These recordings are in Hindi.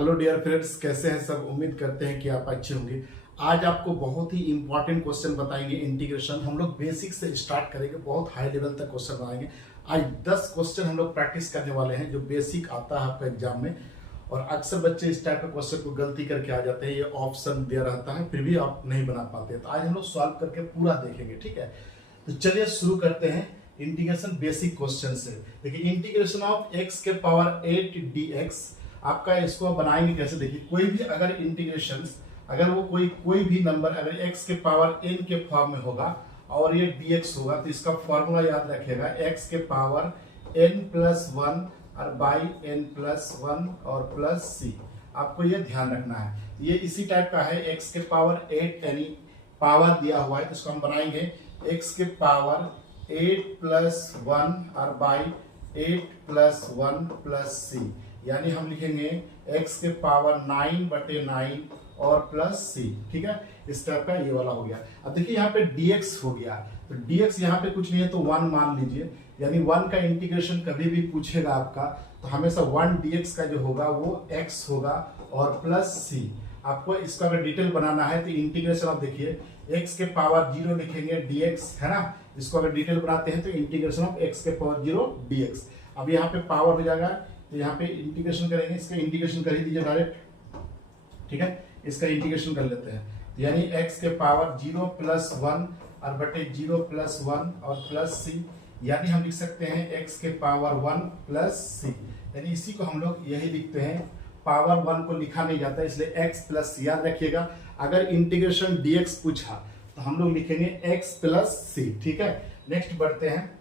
हेलो डियर फ्रेंड्स, कैसे हैं सब। उम्मीद करते हैं कि आप अच्छे होंगे। आज आपको बहुत ही इंपॉर्टेंट क्वेश्चन बताएंगे। इंटीग्रेशन हम लोग बेसिक से स्टार्ट करेंगे, बहुत हाई लेवल तक क्वेश्चन बनाएंगे। आज 10 क्वेश्चन हम लोग प्रैक्टिस करने वाले हैं जो बेसिक आता है आपका एग्जाम में। और अक्सर बच्चे इस टाइप के क्वेश्चन को गलती करके आ जाते हैं, ये ऑप्शन दिया रहता है फिर भी आप नहीं बना पाते। तो आज हम लोग सॉल्व करके पूरा देखेंगे, ठीक है। तो चलिए शुरू करते हैं इंटीग्रेशन बेसिक क्वेश्चन से। देखिए, इंटीग्रेशन ऑफ x के पावर 8 dx आपका इसको बनाएंगे कैसे। देखिए, कोई भी अगर इंटीग्रेशन, अगर वो कोई भी नंबर अगर x के पावर n के फॉर्म में होगा और ये dx होगा, तो इसका फॉर्मूला याद रखिएगा, x के पावर n+1 और बाई n+1 और प्लस c। आपको ये ध्यान रखना है। ये इसी टाइप का है, x के पावर 8 यानी पावर दिया हुआ है, तो इसको हम बनाएंगे x के पावर 8+1 और बाई 8+1 प्लस c, यानी हम लिखेंगे x के पावर 9/9 और प्लस c। ठीक है, इस टाइप का ये वाला हो गया। अब देखिए यहाँ पे dx हो गया, तो dx यहाँ पे कुछ नहीं है तो 1 मान लीजिए, यानी 1 का इंटीग्रेशन कभी भी पूछेगा आपका तो हमेशा 1 dx का जो होगा वो x होगा और प्लस c। आपको इसका अगर डिटेल बनाना है तो इंटीग्रेशन आप देखिए x के पावर 0 लिखेंगे dx, है ना। इसको अगर डिटेल बनाते हैं तो इंटीग्रेशन ऑफ x के पावर 0 dx। अब यहाँ पे पावर हो जाएगा, तो यहाँ पे इंटीग्रेशन करेंगे, इसका इंटीग्रेशन कर ही दीजिए डायरेक्ट, ठीक है। इसका इंटीग्रेशन कर लेते हैं, तो यानी x के पावर 0+1 और बटे 0+1 और प्लस c, यानी हम लिख सकते हैं x के पावर 1 प्लस c। यानी इसी को हम लोग यही लिखते हैं, पावर 1 को लिखा नहीं जाता इसलिए x प्लस c। याद रखिएगा, अगर इंटीग्रेशन dx पूछा तो हम लोग लिखेंगे x प्लस c, ठीक है। नेक्स्ट बढ़ते हैं।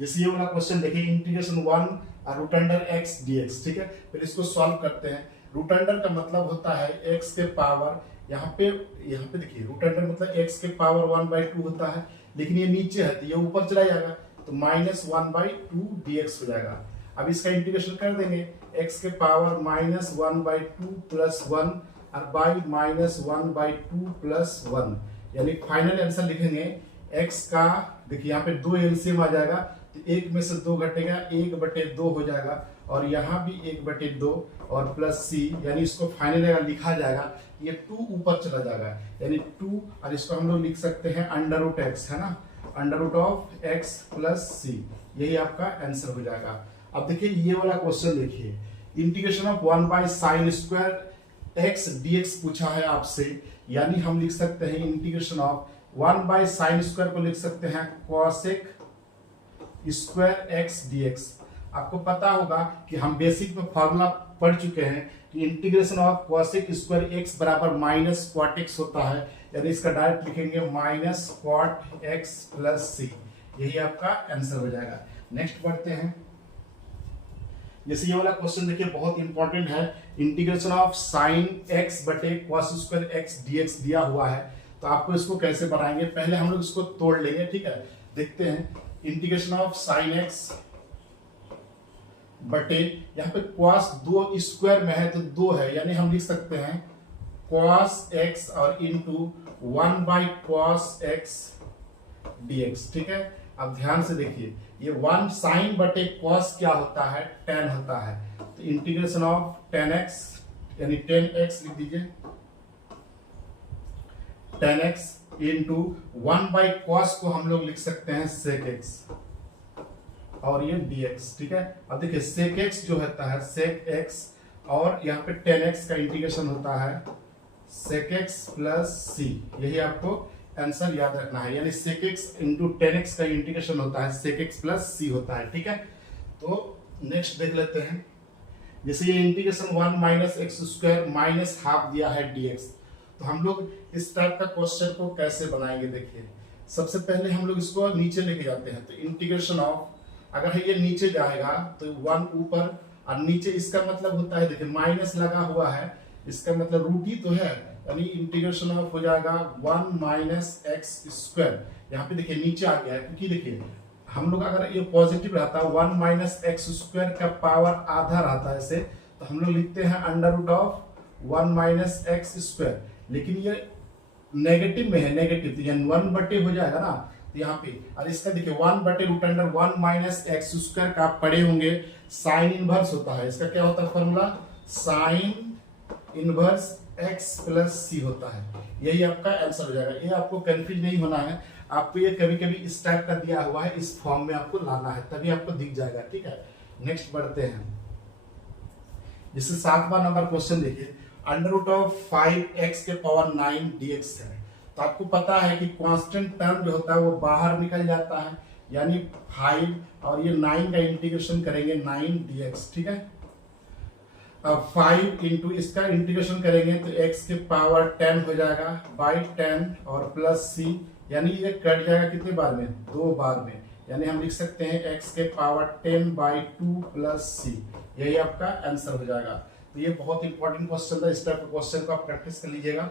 जैसे ये वाला क्वेश्चन देखिए, इंटीग्रेशन 1 और रूट अंडर x dx, ठीक है। फिर इसको सॉल्व करते हैं। रूट अंडर का मतलब होता है x के पावर, यहाँ पे देखिए रूट अंडर मतलब x के पावर 1/2 होता है, लेकिन ये नीचे है तो ये ऊपर चला जाएगा, तो -1/2 dx हो जाएगा। अब इसका इंटीग्रेशन कर देंगे, x के पावर -1/2 प्लस 1 और बाई -1/2 प्लस 1, यानी फाइनल आंसर लिखेंगे x का। देखिए यहाँ पे 2 एलसीएम आ जाएगा, तो 1 में से 2 घटेगा, 1/2 हो जाएगा, और यहाँ भी 1/2 और प्लस c, यानी इसको फाइनल लिखा जाएगा, ये 2 ऊपर चला जाएगा, यानी 2, और इसको हम लोग लिख सकते हैं √x, है ना, √x प्लस c। यही आपका आंसर हो जाएगा। अब देखिए ये वाला क्वेश्चन देखिए, integration of 1/sin² x dx पूछा है आपसे, यानी हम लिख सकते हैं इंटीग्रेशन ऑफ 1/sin² को लिख सकते हैं cosec² x dx। आपको पता होगा कि हम बेसिक में फॉर्मूला पढ़ चुके हैं कि इंटीग्रेशन ऑफ cosec² x बराबर -cot x होता है, यानी इसका डायरेक्ट लिखेंगे -cot x प्लस c। यही आपका आंसर हो जाएगा। नेक्स्ट बढ़ते हैं। जैसे ये वाला क्वेश्चन देखिए बहुत इंपॉर्टेंट है, इंटीग्रेशन ऑफ sin x बटे cos² x dx दिया हुआ है, तो आपको इसको कैसे बनाएंगे, पहले हम लोग इसको तोड़ लेंगे, ठीक है। देखते हैं, इंटीग्रेशन ऑफ sin x बटे, यहाँ पे cos 2 स्क्वायर में है तो 2 है, यानी हम लिख सकते हैं cos x और इंटू 1/cos x dx, ठीक है। अब ध्यान से देखिए, ये 1 sin बटे cos क्या होता है, tan होता है, तो इंटीग्रेशन ऑफ tan x यानी 10x लिख दीजिए, tan x इंटू 1/cos को हम लोग लिख सकते हैं sec x और ये dx, ठीक है। अब देखिए sec x जो होता है sec x, और यहाँ पे tan x का इंटीग्रेशन होता है sec x प्लस c। यही आपको आंसर याद रखना है, यानी sec x into tan x का इंटीग्रेशन होता है sec x प्लस c होता है, ठीक है। तो नेक्स्ट देख लेते हैं। जैसे ये इंटीग्रेशन 1 - x² -½ दिया है dx, तो हम लोग इस टाइप का क्वेश्चन को कैसे बनाएंगे। देखिए सबसे पहले हम लोग इसको नीचे लेके जाते हैं, तो इंटीग्रेशन ऑफ, अगर ये नीचे जाएगा तो 1 ऊपर और नीचे, इसका मतलब होता है देखिए माइनस लगा हुआ है, इसका मतलब रूट ही तो है, यानी इंटीग्रेशन ऑफ हो जाएगा 1 - x²। यहाँ पे देखिए नीचे आ गया है, क्योंकि देखिए हम लोग अगर ये पॉजिटिव रहता है 1 - x² का पावर आधा रहता है इसे, तो हम लोग लिखते हैं √1 - x², लेकिन ये नेगेटिव में है, नेगेटिव, तो यानी 1/, हो जाएगा ना, तो यहाँ पे, और इसका देखिए 1/√1 - x² का आप पढ़े होंगे, साइन इनवर्स होता है, इसका क्या होता है formula, sine inverse x plus C होता है। यही आपका आंसर हो जाएगा। ये आपको कंफ्यूज नहीं होना है, आपको ये कभी कभी इस टाइप का दिया हुआ है, इस फॉर्म में आपको लाना है, तभी आपको दिख जाएगा। ठीक है, नेक्स्ट बढ़ते हैं। जैसे 7वां नंबर क्वेश्चन देखिए, अंडर रूट ऑफ 5x के पावर 9 dx है। तो आपको पता है कि कांस्टेंट टर्म जो होता है वो बाहर निकल जाता है, यानी 5 और ये 9 का इंटीग्रेशन करेंगे 9 dx। ठीक है, अब 5 इंटू इसका इंटीग्रेशन करेंगे तो x के पावर 10 हो जाएगा बाई 10 और प्लस c, यानी ये कट जाएगा कितने बार में, 2 बार में, यानी हम लिख सकते हैं x के पावर 10 बाई 2 प्लस c। यही आपका आंसर हो जाएगा। तो ये बहुत इंपॉर्टेंट क्वेश्चन था, इस टाइप के क्वेश्चन को आप प्रैक्टिस कर लीजिएगा।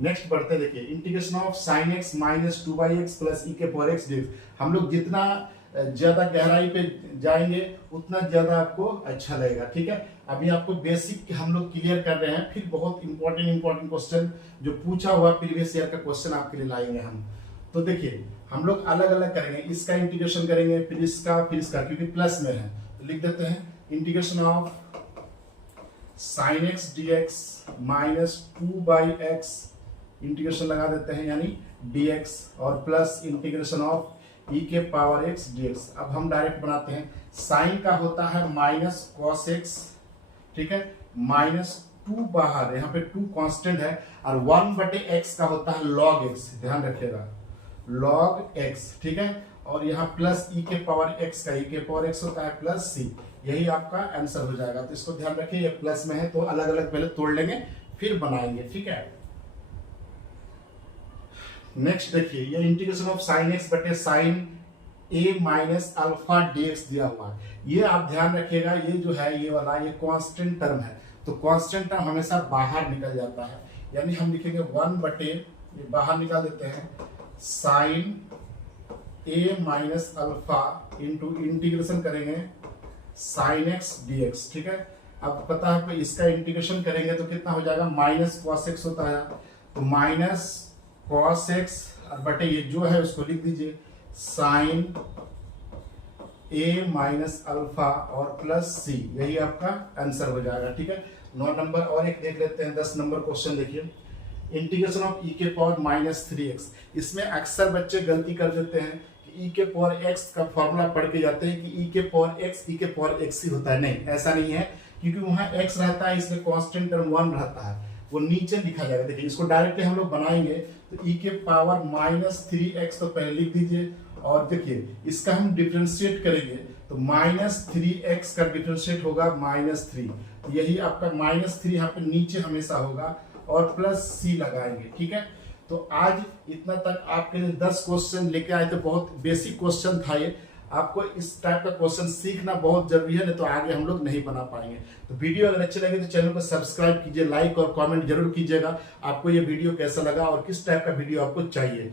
नेक्स्ट बढ़ते देखिए, integration of sine x minus 2/x plus e के पावर x dx। हम लोग जितना ज्यादा गहराई पे जाएंगे उतना ज्यादा आपको अच्छा लगेगा। ठीक है, अभी आपको बेसिक हम लोग क्लियर कर रहे हैं, फिर बहुत इंपॉर्टेंट क्वेश्चन जो पूछा हुआ प्रीवियस ईयर का क्वेश्चन आपके लिए लाएंगे हम। तो देखिए हम लोग अलग अलग करेंगे, इसका इंटीग्रेशन करेंगे, फिर इसका, क्योंकि प्लस में है तो लिख देते हैं integration of sine x D x minus 2/x, integration लगा देते हैं यानी dx, और प्लस इंटीग्रेशन ऑफ e के पावर x dx। अब हम डायरेक्ट बनाते हैं, साइन का होता है माइनस cos x, ठीक है, माइनस 2 बाहर, यहाँ पे 2 कांस्टेंट है, और 1/x का होता है log x, ध्यान रखिएगा log x। ठीक है, और यहाँ प्लस e के पावर x का, e के पावर x होता है प्लस c। यही आपका आंसर हो जाएगा। तो इसको ध्यान रखिए, ये प्लस में है तो अलग अलग पहले तोड़ लेंगे फिर बनाएंगे। ठीक है, नेक्स्ट देखिए, ये इंटीग्रेशन ऑफ साइन एक्स बटे साइन ए माइनस अल्फा dx दिया हुआ है। ये आप ध्यान रखिएगा, ये जो है ये वाला ये कांस्टेंट टर्म है, तो कांस्टेंट टर्म हमेशा बाहर निकल जाता है, यानी हम लिखेंगे 1 बटे, ये बाहर निकाल देते हैं, साइन ए माइनस अल्फा इंटू इंटीग्रेशन करेंगे साइन एक्स dx। ठीक है, अब पता है इसका इंटीग्रेशन करेंगे तो कितना हो जाएगा, माइनस cos x होता है, तो माइनस cos x और बटे ये जो है उसको लिख दीजिए साइन a माइनस अल्फा और प्लस c। यही आपका आंसर हो जाएगा। ठीक है, 9 नंबर और एक देख लेते हैं। 10 नंबर क्वेश्चन देखिए, इंटीग्रेशन ऑफ e के पावर माइनस 3x। इसमें अक्सर बच्चे गलती कर देते हैं कि e के पावर x का फॉर्मूला पढ़ के जाते हैं कि e के पावर x e के पावर x ही होता है। नहीं, ऐसा नहीं है, क्योंकि वहां x रहता है, इसमें कांस्टेंट टर्म 1 रहता है, वो नीचे लिखा जाएगा। देखिए इसको डायरेक्टली हम लोग बनाएंगे तो e के पावर माइनस 3x तो पहले लिख दीजिए, और देखिए इसका हम डिफरेंशिएट करेंगे तो माइनस 3x का डिफरेंशिएट होगा माइनस 3, तो यही आपका माइनस 3 यहाँ पे नीचे हमेशा होगा, और प्लस c लगाएंगे। ठीक है, तो आज इतना तक आपके लिए 10 क्वेश्चन लेके आए थे, बहुत बेसिक क्वेश्चन था ये। आपको इस टाइप का क्वेश्चन सीखना बहुत जरूरी है, नहीं तो आगे हम लोग नहीं बना पाएंगे। तो वीडियो अगर अच्छे लगे तो चैनल को सब्सक्राइब कीजिए, लाइक और कमेंट जरूर कीजिएगा आपको ये वीडियो कैसा लगा और किस टाइप का वीडियो आपको चाहिए।